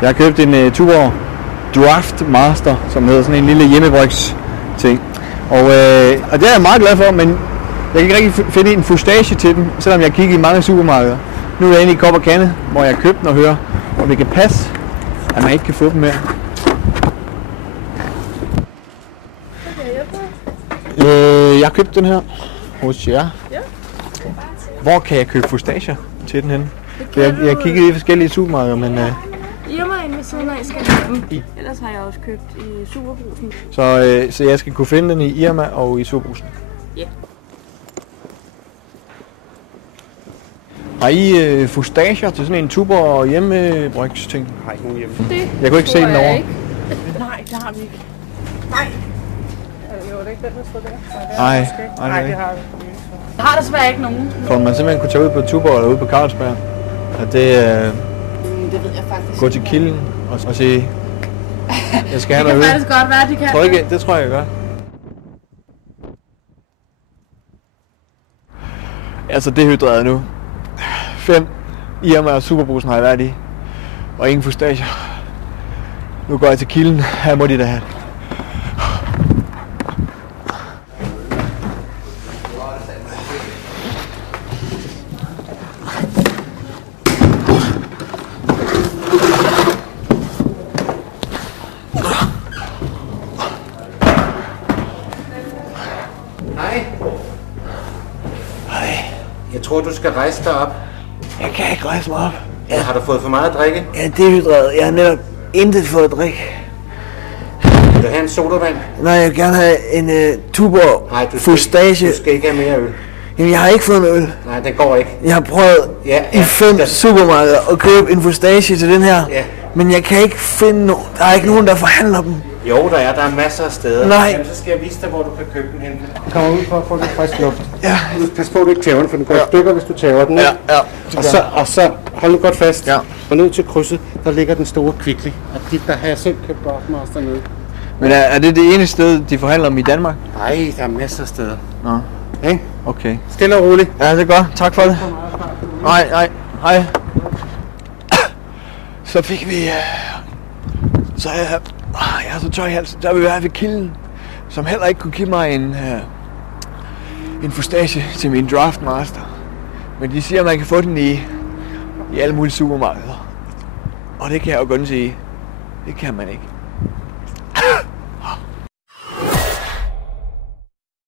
Jeg har købt en Tuborg Draft Master, som hedder sådan en lille hjemmebrygs ting. Og det er jeg meget glad for, men jeg kan ikke rigtig finde en fustage til dem, selvom jeg kigger i mange supermarkeder. Nu er jeg inde i Kop & Kande, hvor jeg har købt den og hører, om det kan passe, at man ikke kan få dem mere. Jeg har købt den her hos jer. Ja. Hvor kan jeg købe fustager til den henne? Jeg kiggede i forskellige supermarkeder, men... Irma inde ved siden af skal jeg have dem. Ellers har jeg også købt i Superbrugsen. Så jeg skal kunne finde den i Irma og i Superbrugsen? Ja. Yeah. Har I fustager til sådan en Tuborg hjemmebrygs ting? Har ikke nogen hjemme. Jeg kunne ikke se den over. Nej, det har vi ikke. Nej. Jo, det er ikke den, der står der. Nej, det har vi. Jeg har desværre ikke nogen. For man simpelthen kunne tage ud på Tuborg eller ud på Carlsberg. Og det det ved jeg faktisk. Gå til kilden og sige, jeg skal have noget øl. Det kan faktisk godt være, de kan. Det tror jeg godt. Altså dehydreret nu. 5 Irma og Superbrugsen har jeg været i. Og ingen fustager. Nu går jeg til kilden. Her må de da have. Jeg tror, du skal rejse dig op. Jeg kan ikke rejse mig op. Ja. Har du fået for meget at drikke? Jeg er dehydreret. Jeg har netop intet fået at drikke. Vil du have en sodavand? Nej, jeg vil gerne have en Tuborg fustage. Du skal ikke have mere øl. Jamen, jeg har ikke fået noget øl. Nej, det går ikke. Jeg har prøvet i 5 supermarkeder at købe en fustage til den her. Ja. Men jeg kan ikke finde nogen. Der er ikke nogen, der forhandler dem. Jo, der er masser af steder. Nej. Jamen, så skal jeg vise dig, hvor du kan købe den hen. Kom ud for at få lidt frisk luft. Ja. Pas på, at du ikke tæver den, for den går i stykker, hvis du tæver den. Ja. Og så hold nu godt fast. Ja. Og ned til krydset, der ligger den store Kvickly. Og der har jeg selv købt Draftmaster nede. Men er det det ene sted, de forhandler om i Danmark? Nej, der er masser af steder. Nå. Hey? Okay. Stille og roligt. Ja, det er godt. Tak for det. Nej. Hej. Så fik vi... Så jeg er så tør i halsen. Der vil være ved kilden, som heller ikke kunne give mig en fustage til min Draftmaster. Men de siger, at man kan få den i alle mulige supermarkeder. Og det kan jeg jo godt sige. Det kan man ikke.